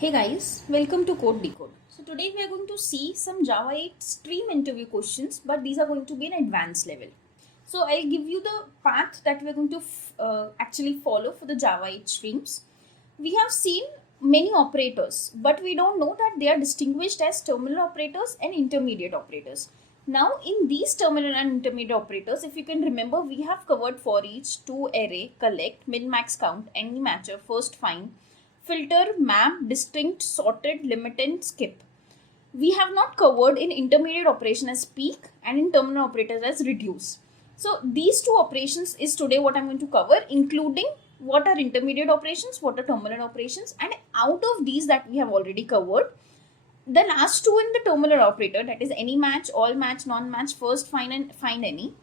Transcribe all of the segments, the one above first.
Hey guys, welcome to Code Decode. So today we are going to see some Java 8 stream interview questions, but these are going to be an advanced level. So I'll give you the path that we're going to actually follow for the Java 8 streams. We have seen many operators, but we don't know that they are distinguished as terminal operators and intermediate operators. Now in these terminal and intermediate operators, if you can remember, we have covered for each to array, collect, min, max, count, any matcher, first find, filter, map, distinct, sorted, limit, and skip. We have not covered in intermediate operation as peek and in terminal operators as reduce. So these two operations is today what I'm going to cover, including what are intermediate operations, what are terminal operations, and out of these that we have already covered, the last two in the terminal operator, that is any match, all match, non-match, first find and find any,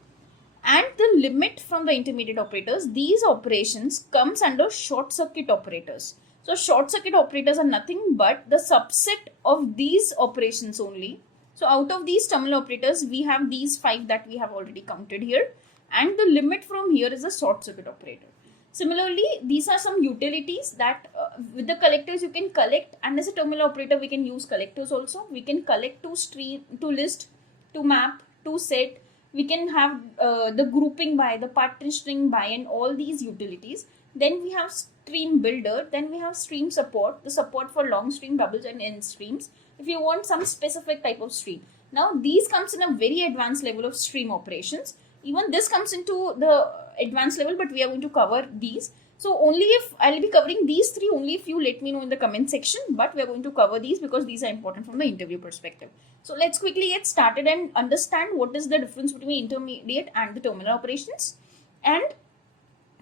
and the limit from the intermediate operators, these operations comes under short circuit operators. So short circuit operators are nothing but the subset of these operations only. So out of these terminal operators, we have these 5 that we have already counted here, and the limit from here is a short circuit operator. Similarly, these are some utilities that with the collectors you can collect, and as a terminal operator we can use collectors also. We can collect to stream, to list, to map, to set. We can have the grouping by, the partitioning by, and all these utilities. Then we have stream builder, then we have stream support, the support for long stream, doubles, and end streams if you want some specific type of stream. Now these comes in a very advanced level of stream operations. Even this comes into the advanced level, but we are going to cover these. So only if I'll be covering these 3 only if you let me know in the comment section, but we are going to cover these because these are important from the interview perspective. So let's quickly get started and understand what is the difference between intermediate and the terminal operations, and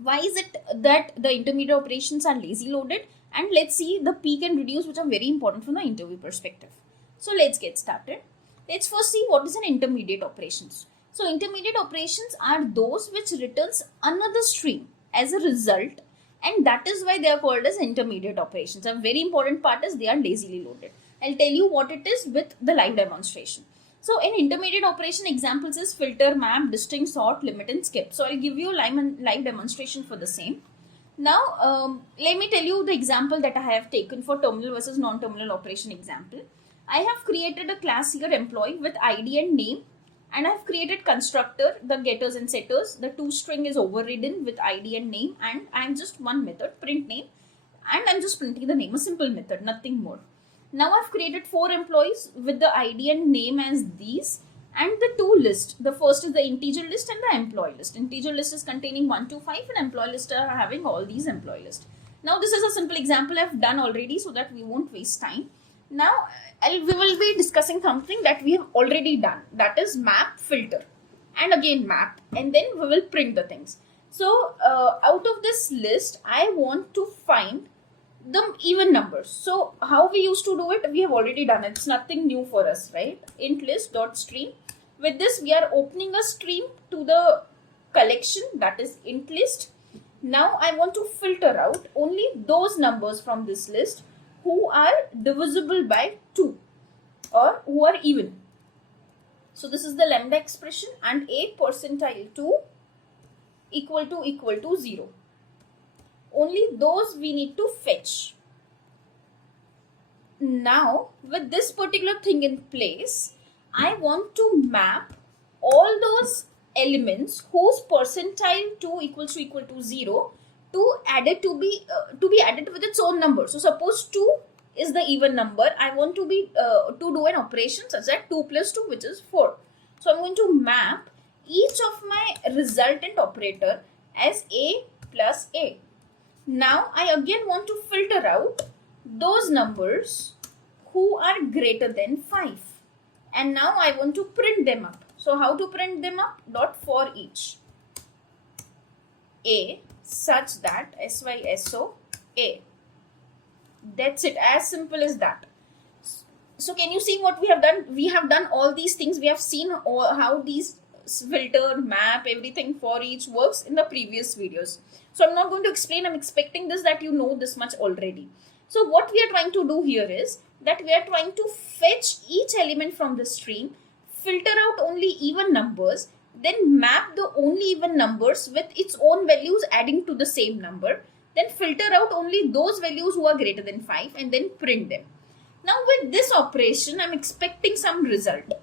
why is it that the intermediate operations are lazy loaded, and let's see the peek and reduce, which are very important from the interview perspective. So let's get started. Let's first see what is an intermediate operations. So intermediate operations are those which returns another stream as a result, and that is why they are called as intermediate operations. A very important part is they are lazily loaded. I'll tell you what it is with the live demonstration. So in intermediate operation, examples is filter, map, distinct, sort, limit, and skip. So I'll give you a live demonstration for the same. Now let me tell you the example that I have taken for terminal versus non-terminal operation example. I have created a class here, employee, with ID and name, and I have created constructor, the getters and setters. The toString is overridden with ID and name, and I am just one method, print name, and I'm just printing the name, a simple method, nothing more. Now I've created 4 employees with the ID and name as these, and the 2 lists. The first is the integer list and the employee list. Integer list is containing 1 to 5, and employee list are having all these employee list. Now this is a simple example I've done already so that we won't waste time. Now we will be discussing something that we have already done, that is map, filter, and again map, and then we will print the things. So out of this list, I want to find the even numbers. So how we used to do it, we have already done it. It's nothing new for us, right? Int list dot stream. With this, we are opening a stream to the collection, that is int list. Now I want to filter out only those numbers from this list who are divisible by 2 or who are even. So this is the lambda expression, and a percentile 2 equal to 0. Only those we need to fetch. Now with this particular thing in place, I want to map all those elements whose percentile 2 equals to 0 to add it to be added with its own number. So suppose 2 is the even number. I want to do an operation such that 2 plus 2, which is 4. So I'm going to map each of my resultant operator as a plus a. Now I again want to filter out those numbers who are greater than 5, and now I want to print them up. So how to print them up? Dot for each a such that SYSO a. That's it, as simple as that. So can you see what we have done? We have done all these things. We have seen how these filter, map, everything for each works in the previous videos. So I'm not going to explain. I'm expecting that you know this much already. So what we are trying to do here is that we are trying to fetch each element from the stream, filter out only even numbers, then map the only even numbers with its own values adding to the same number, then filter out only those values who are greater than 5 and then print them. Now with this operation, I'm expecting some result.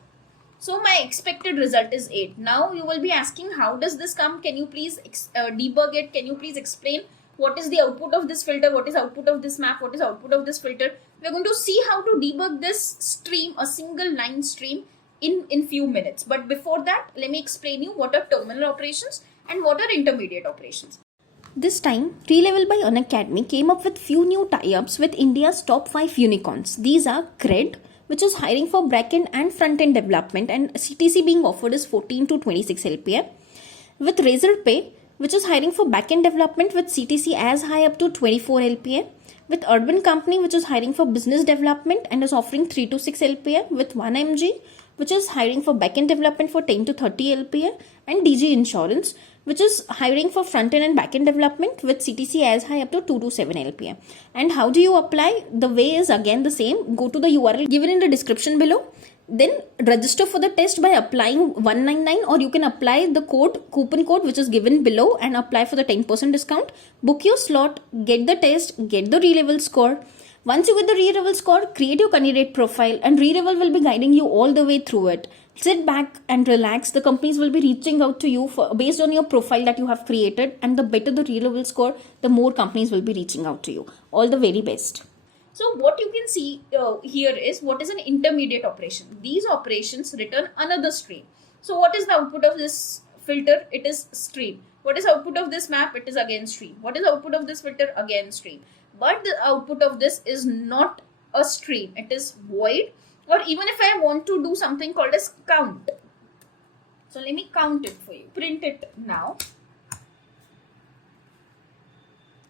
So my expected result is 8. Now you will be asking, how does this come? Can you please debug it? Can you please explain what is the output of this filter? What is output of this map? What is output of this filter? We're going to see how to debug this stream, a single line stream, in few minutes. But before that, let me explain you what are terminal operations and what are intermediate operations. This time, Relevel by Unacademy came up with few new tie-ups with India's top 5 unicorns. These are Cred, which is hiring for backend and front-end development, and CTC being offered is 14 to 26 LPA. With Razorpay, which is hiring for backend development with CTC as high up to 24 LPA. With Urban Company, which is hiring for business development and is offering 3 to 6 LPA. With 1MG, which is hiring for backend development for 10 to 30 LPA. And DG Insurance, which is hiring for front-end and backend development with CTC as high up to 2 to 7 LPA. And how do you apply? The way is again the same. Go to the URL given in the description below. Then register for the test by applying 199, or you can apply the coupon code which is given below and apply for the 10% discount. Book your slot, get the test, get the Relevel score. Once you get the Relevel score, create your candidate profile and Relevel will be guiding you all the way through it. Sit back and relax. The companies will be reaching out to you based on your profile that you have created, and the better the Relevel score, the more companies will be reaching out to you. All the very best. So what you can see here is what is an intermediate operation. These operations return another stream. So what is the output of this filter? It is stream. What is output of this map? It is again stream. What is output of this filter? Again stream. But the output of this is not a stream. It is void. Or even if I want to do something called as count. So let me count it for you. Print it now.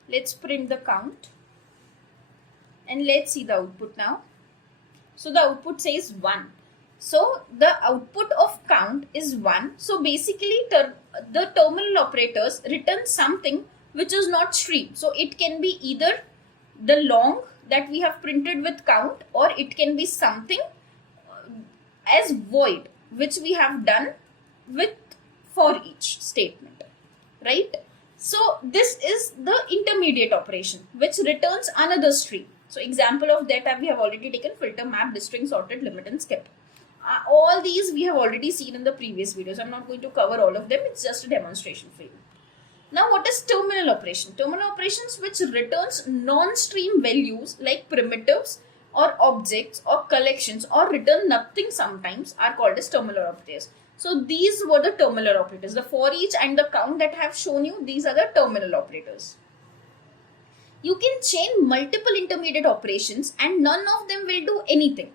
Let's print the count. And let's see the output now. So the output says 1. So the output of count is 1. So basically the terminal operators return something which is not stream. So it can be either the long that we have printed with count, or it can be something as void which we have done with for each statement, right? So this is the intermediate operation which returns another stream. So example of that we have already taken: filter, map, string, sorted, limit and skip. All these we have already seen in the previous videos. I'm not going to cover all of them. It's just a demonstration for you. Now what is terminal operation? Terminal operations which returns non-stream values like primitives or objects or collections, or return nothing sometimes, are called as terminal operators. So these were the terminal operators. The for each and the count that I have shown you, these are the terminal operators. You can chain multiple intermediate operations and none of them will do anything.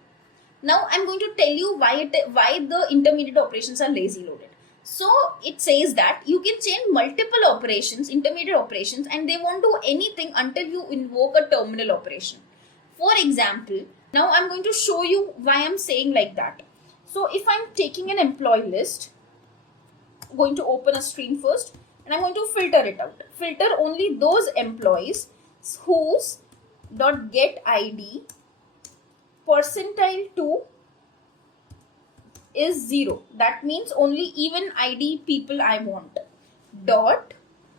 Now I'm going to tell you why the intermediate operations are lazy loaded. So it says that you can chain multiple operations, intermediate operations, and they won't do anything until you invoke a terminal operation. For example, now I'm going to show you why I'm saying like that. So if I'm taking an employee list, I'm going to open a stream first and I'm going to filter it out. Filter only those employees whose .get ID percentile 2 is 0. That means only even ID people I want. Dot.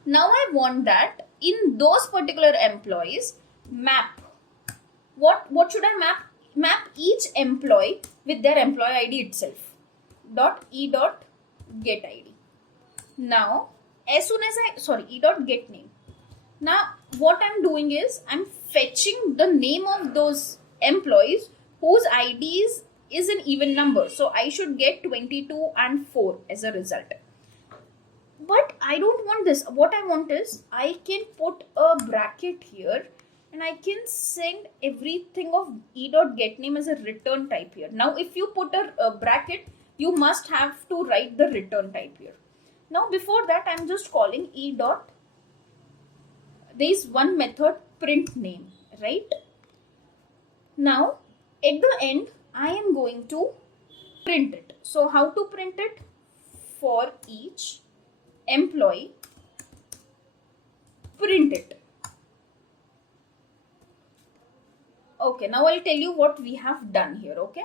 Now I want that in those particular employees, map. What should I map? Map each employee with their employee ID itself. E dot get ID. Now as soon as E dot get name. Now what I'm doing is I'm fetching the name of those employees whose IDs is an even number. So I should get 22 and 4 as a result. But I don't want this. What I want is I can put a bracket here and I can send everything of e.getName as a return type here. Now if you put a bracket, you must have to write the return type here. Now before that I'm just calling there is one method, print name, right? Now at the end I am going to print it. So how to print it? For each employee, print it. Okay, now I'll tell you what we have done here, okay?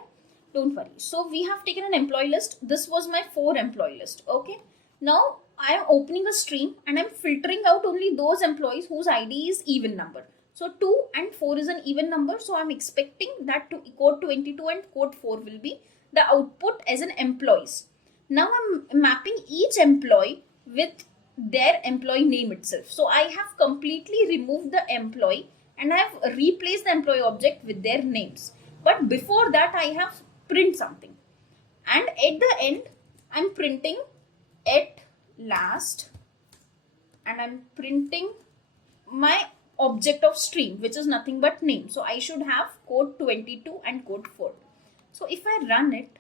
Don't worry. So we have taken an employee list. This was my 4 employee list, okay? Now I am opening a stream and I'm filtering out only those employees whose ID is even number. So 2 and 4 is an even number. So I'm expecting that to code 22 and code 4 will be the output as an employees. Now I'm mapping each employee with their employee name itself. So I have completely removed the employee and I have replaced the employee object with their names. But before that I have print something. And at the end I'm printing at last and I'm printing my object of stream, which is nothing but name. So I should have code 22 and code 4. So if I run it,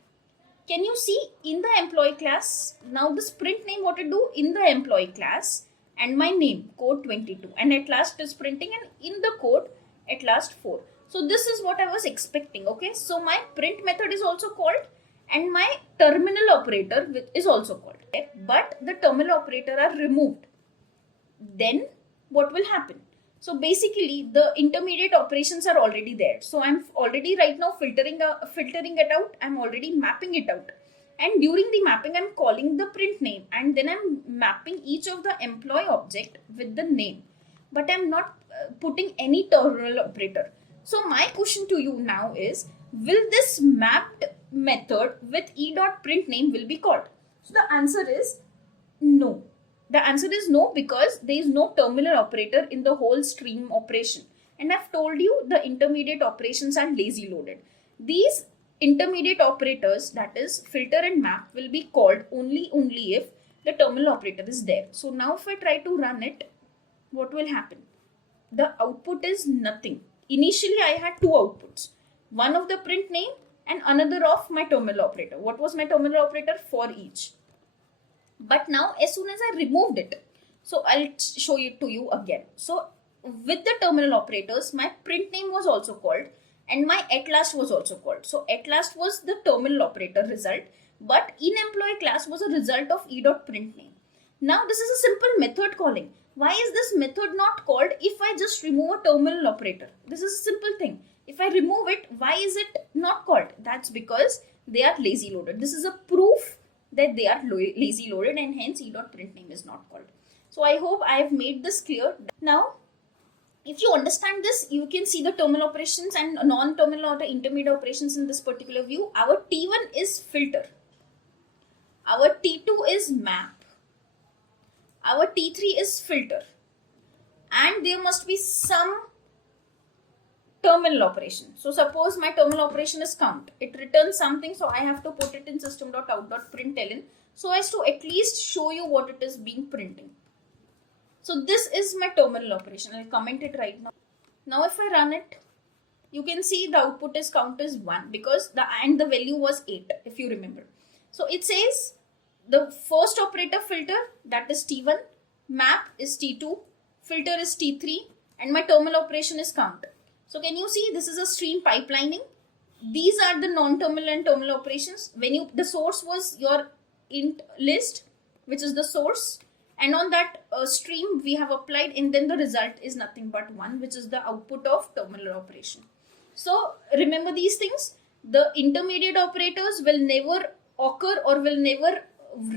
can you see in the employee class, now this print name what to do in the employee class and my name code 22 and at last is printing and in the code at last 4. So this is what I was expecting. Okay, so my print method is also called and my terminal operator is also called, but the terminal operator are removed. Then what will happen? So basically the intermediate operations are already there. So I'm already right now filtering it out. I'm already mapping it out. And during the mapping, I'm calling the print name and then I'm mapping each of the employee object with the name. But I'm not putting any terminal operator. So my question to you now is, will this mapped method with e.print name will be called? So the answer is no. The answer is no, because there is no terminal operator in the whole stream operation. And I've told you the intermediate operations are lazy loaded. These intermediate operators, that is filter and map, will be called only if the terminal operator is there. So now if I try to run it, what will happen? The output is nothing. Initially I had two outputs. One of the print name and another of my terminal operator. What was my terminal operator? For each. But now as soon as I removed it, so I'll show it to you again. So with the terminal operators, my print name was also called and my at last was also called. So at last was the terminal operator result, but in employee class was a result of e.print name. Now this is a simple method calling. Why is this method not called if I just remove a terminal operator? This is a simple thing. If I remove it, why is it not called? That's because they are lazy loaded. This is a proof that they are lazy loaded and hence e.print name is not called. So I hope I have made this clear. Now, if you understand this, you can see the terminal operations and non-terminal or the intermediate operations in this particular view. Our T1 is filter. Our T2 is map. Our T3 is filter. And there must be some terminal operation. So suppose my terminal operation is count. It returns something, so I have to put it in system.out.println so as to at least show you what it is being printing. So this is my terminal operation. I'll comment it right now. Now if I run it, you can see the output is count is 1 because the value was 8 if you remember. So it says the first operator filter, that is T1, map is T2, filter is T3 and my terminal operation is count. So can you see this is a stream pipelining? These are the non-terminal and terminal operations. When the source was your int list, which is the source, and on that stream we have applied, and then the result is nothing but 1, which is the output of terminal operation. So remember these things. The intermediate operators will never occur or will never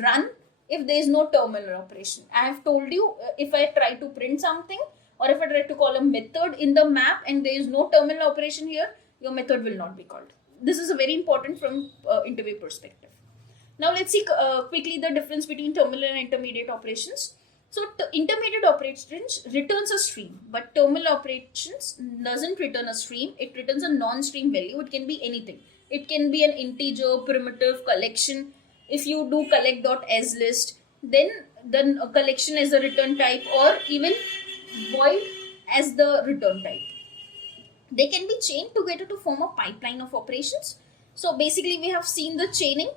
run if there is no terminal operation. I have told you, if I try to print something or if I try to call a method in the map and there is no terminal operation here, your method will not be called. This is a very important from interview perspective. Now let's see quickly the difference between terminal and intermediate operations. So intermediate operations returns a stream, but terminal operations doesn't return a stream. It returns a non-stream value. It can be anything. It can be an integer, primitive, collection. If you do collect.asList, then a collection is a return type, or even void as the return type. They can be chained together to form a pipeline of operations. So basically we have seen the chaining,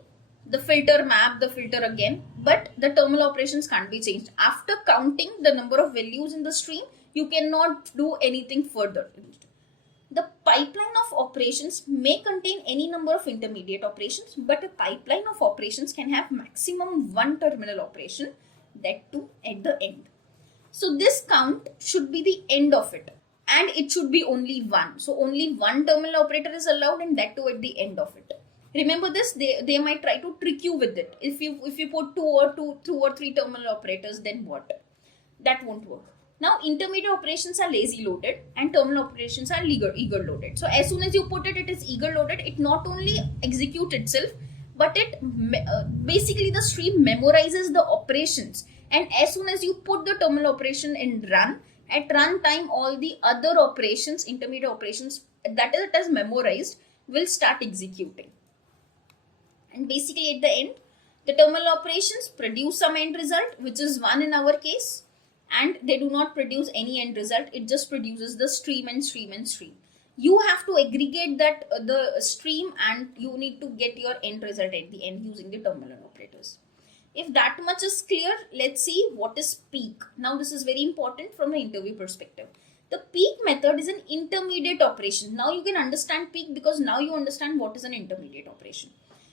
the filter map, the filter again, but the terminal operations can't be changed. After counting the number of values in the stream, you cannot do anything further. The pipeline of operations may contain any number of intermediate operations, but a pipeline of operations can have maximum one terminal operation, that too at the end. So this count should be the end of it, and it should be only one. So only one terminal operator is allowed, and that too at the end of it. Remember this, they might try to trick you with it. If you put two or three terminal operators, then what? That won't work. Now intermediate operations are lazy loaded and terminal operations are eager loaded. So as soon as you put it is eager loaded. It not only executes itself, but it basically the stream memorizes the operations, and as soon as you put the terminal operation in run, at runtime all the other operations, intermediate operations that it has memorized, will start executing. And basically at the end, the terminal operations produce some end result, which is 1 in our case, and they do not produce any end result. It just produces the stream and stream and stream. You have to aggregate that the stream, and you need to get your end result at the end using the terminal operators. If that much is clear, let's see what is peak. Now this is very important from the interview perspective. The peak method is an intermediate operation. Now you can understand peak because now you understand what is an intermediate operation.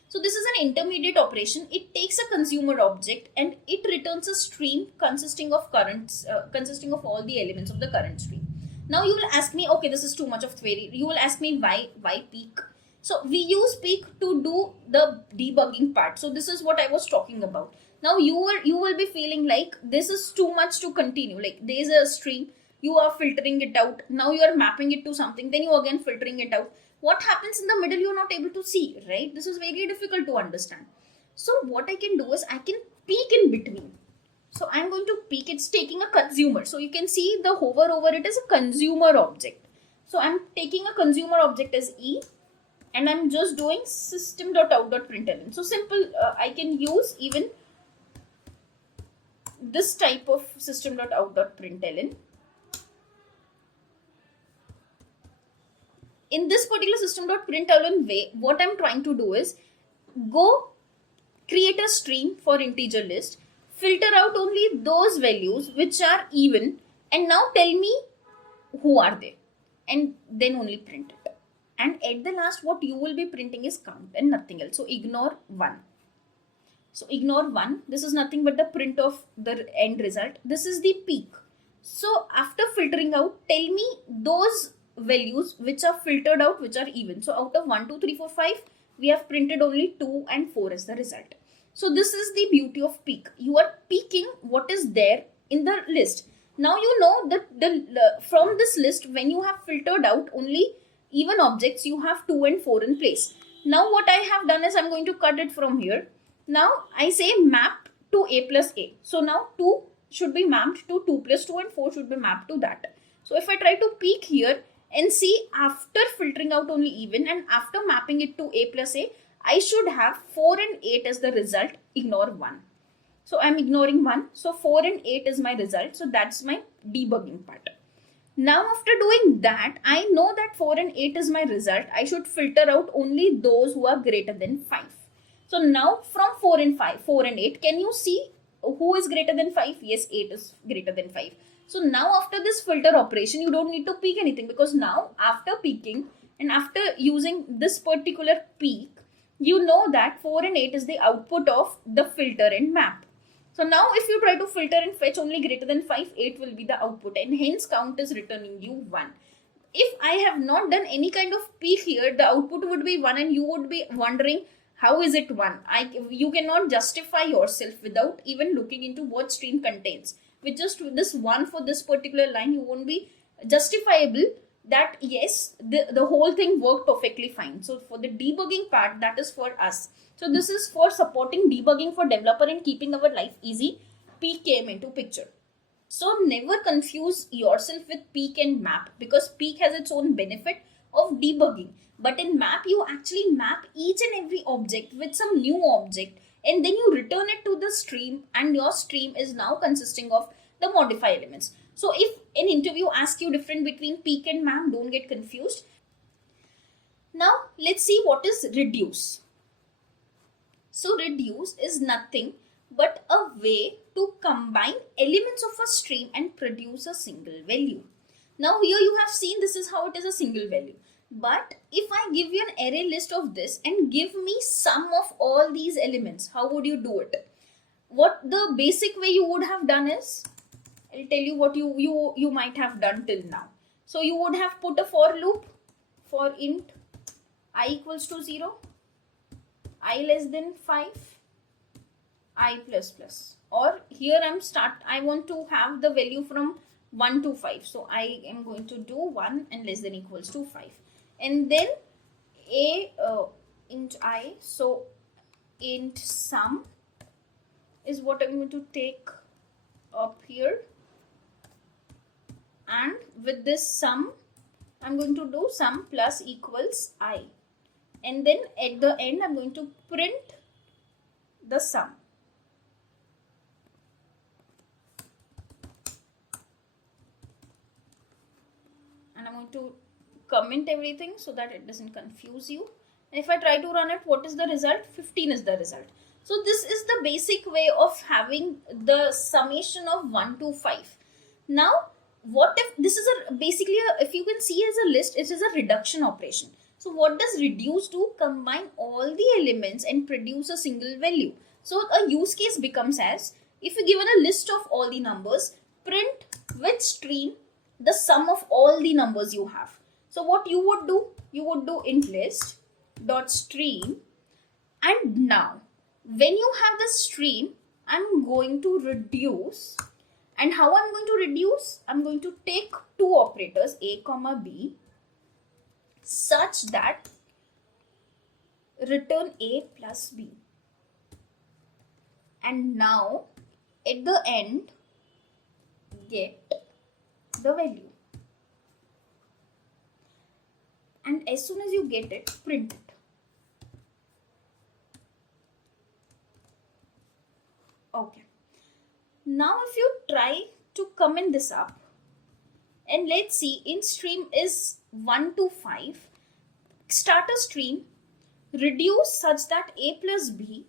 So this is an intermediate operation. It takes a consumer object and it returns a stream consisting of currents, consisting of all the elements of the current stream. Now you will ask me, okay, this is too much of theory. You will ask me why peak. So we use peak to do the debugging part. So this is what I was talking about. Now you will be feeling like this is too much to continue. Like there is a stream, you are filtering it out. Now you are mapping it to something, then you again filtering it out. What happens in the middle you are not able to see, right? This is very difficult to understand. So what I can do is I can peek in between. So I'm going to peek. It's taking a consumer. So you can see the hover over it is a consumer object. So I'm taking a consumer object as E, and I'm just doing system.out.println. So simple, I can use even this type of system.out.println. In this particular system.println way, what I'm trying to do is go create a stream for integer list, filter out only those values which are even, and now tell me who are they, and then only print it. And at the last, what you will be printing is count and nothing else. So ignore 1. So ignore 1. This is nothing but the print of the end result. This is the peak. So after filtering out, tell me those values which are filtered out, which are even. So out of 1, 2, 3, 4, 5, we have printed only 2 and 4 as the result. So this is the beauty of peak. You are peeking what is there in the list. Now you know that from this list, when you have filtered out only even objects, you have 2 and 4 in place. Now what I have done is I'm going to cut it from here. Now I say map to A plus A. So now 2 should be mapped to 2 plus 2 and 4 should be mapped to that. So if I try to peek here and see after filtering out only even and after mapping it to A plus A, I should have 4 and 8 as the result. Ignore 1. So I'm ignoring 1. So 4 and 8 is my result. So that's my debugging part. Now after doing that, I know that 4 and 8 is my result. I should filter out only those who are greater than 5. So now from 4 and 8, can you see who is greater than 5? Yes, 8 is greater than 5. So now after this filter operation, you don't need to peek anything, because now after peeking and after using this particular peek, you know that 4 and 8 is the output of the filter and map. So now if you try to filter and fetch only greater than 5, 8 will be the output, and hence count is returning you 1. If I have not done any kind of peek here, the output would be 1 and you would be wondering how is it 1. You cannot justify yourself without even looking into what stream contains. With just this 1 for this particular line, you won't be justifiable that yes, the whole thing worked perfectly fine. So for the debugging part, that is for us. So this is for supporting debugging for developer and keeping our life easy. Peek came into picture. So never confuse yourself with peek and map, because peek has its own benefit of debugging. But in map, you actually map each and every object with some new object, and then you return it to the stream, and your stream is now consisting of the modify elements. So if an interview asks you different between peek and map, don't get confused. Now let's see what is reduce. So reduce is nothing but a way to combine elements of a stream and produce a single value. Now here you have seen this is how it is a single value. But if I give you an array list of this and give me sum of all these elements, how would you do it? What the basic way you would have done is, I'll tell you what you might have done till now. So you would have put a for loop for int I equals to 0. I less than 5, I plus plus. Or here I want to have the value from 1 to 5. So I am going to do 1 and less than equals to 5. And then a int I, so int sum is what I'm going to take up here, and with this sum I'm going to do sum plus equals I, and then at the end I'm going to print the sum. And I'm going to comment everything so that it doesn't confuse you. And if I try to run it, what is the result? 15 is the result. So this is the basic way of having the summation of 1 to 5. Now, what if this is basically if you can see as a list, it is a reduction operation. So what does reduce do? Combine all the elements and produce a single value. So a use case becomes as, if you given a list of all the numbers, print with stream the sum of all the numbers you have. So what you would do? You would do int list dot stream, and now when you have the stream, I'm going to reduce. And how I'm going to reduce? I'm going to take two operators a comma b such that return a plus b. And now at the end get the value. And as soon as you get it, print it. Okay. Now if you try to comment this up, and let's see, in stream is 1 to 5, start a stream, reduce such that a plus b,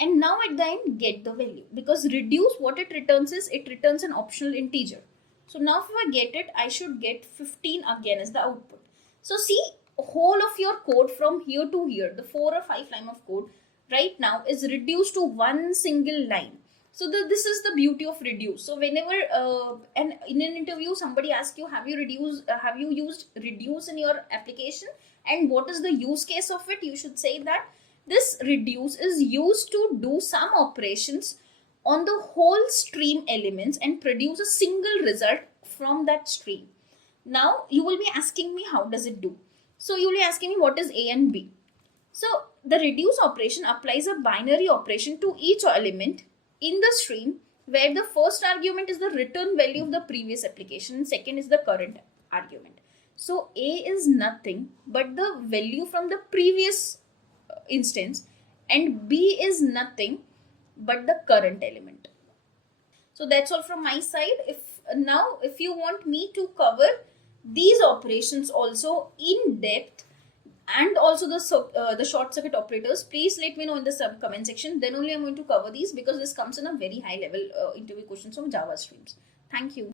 and now at the end get the value. Because reduce, what it returns is, it returns an optional integer. So now if I get it, I should get 15 again as the output. So see, whole of your code from here to here, the 4 or 5 line of code right now is reduced to one single line. So this is the beauty of reduce. So whenever and in an interview somebody asks you, have you used reduce in your application, and what is the use case of it, you should say that this reduce is used to do some operations on the whole stream elements and produce a single result from that stream. Now you will be asking me, how does it do? So you will be asking me, what is a and b? So the reduce operation applies a binary operation to each element in the stream, where the first argument is the return value of the previous application and second is the current argument. So a is nothing but the value from the previous instance, and b is nothing but the current element. So that's all from my side. If you want me to cover these operations also in depth, and also the short circuit operators, please let me know in the comment section. Then only I'm going to cover these, because this comes in a very high level interview questions from Java streams. Thank you.